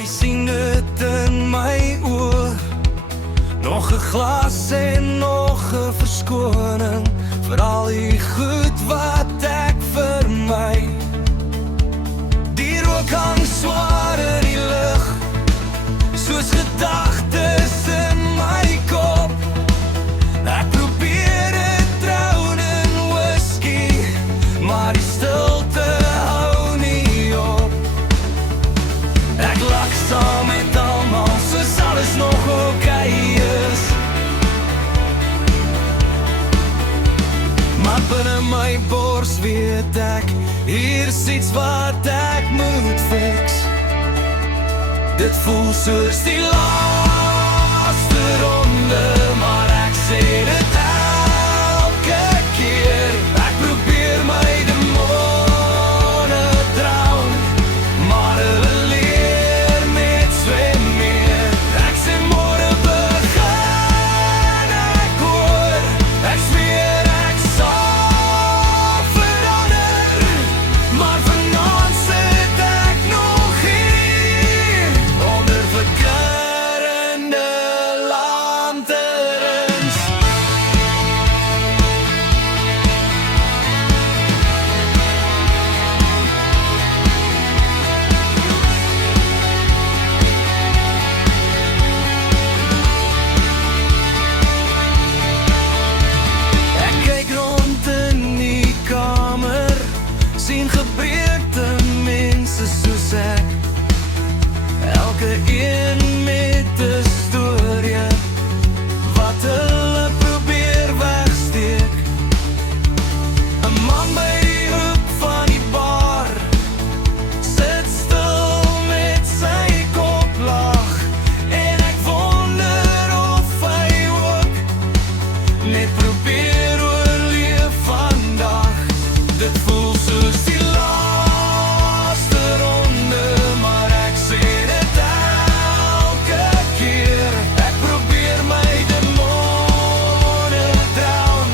Hy sien dit in my oor. Nog 'n glas en nog 'n verskoning vir al die goed wat ek vermy. Die rook hang swaar in die lug, soos gedagtes in my kop. Ek probeer dit drown in whisky, maar die stilte hou nie op. Ek lag saam met almal, soos alles nog oké is. Maar binne my bors weet ek, hier's iets wat ek moet fix. Dit voel soos die laaste ronde, maar ek sê dit elke keer. Ek probeer my demone drown, maar hulle leer net swem meer. Ek sê môre begin ek hoor, ek zweer ek sal verander, maar vanaand sit ek nog hier onder flikkerende lanterns. Ek kyk rond in die kamer, sien gebreekte mense soos ek, elke een met 'n storie wat hulle probeer wegsteek. 'n Man by die hoek van die bar sit stil met sy kop laag, en ek wonder of hy ook net probeer oorleef vandag. Dit voel soos die laaste ronde, maar ek sê dit elke keer. Ek probeer my demone drown,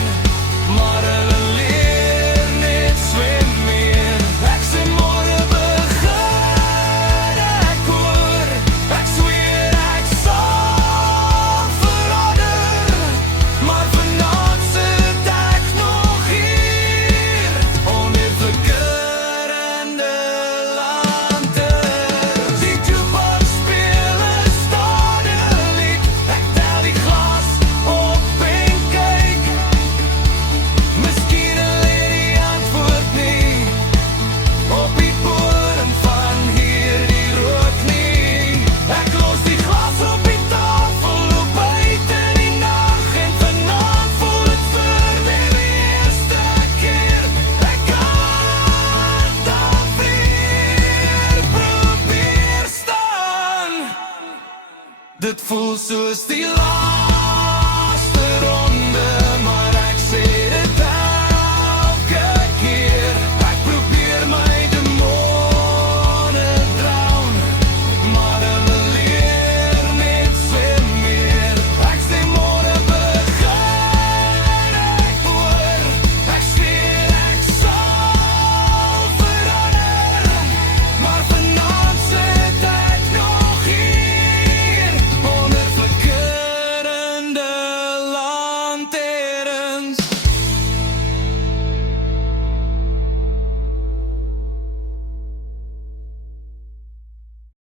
maar hulle leer net swem meer. Ek sê môre begin ek hoor, ek zweer ek sal verander, maar vanaand sit ek nog hier onder flikkerende lanterns. Die jukebox speel 'n stadige lied, ek tel die glas op en kyk. Miskien lê die antwoord nie op die bodem van hierdie rook nie. Ek los die glas op die tafel, loop uit in die nag, en vanaand voel het vir die eerste keer. Ek kan daar weer probeer staan. Dit voel soos die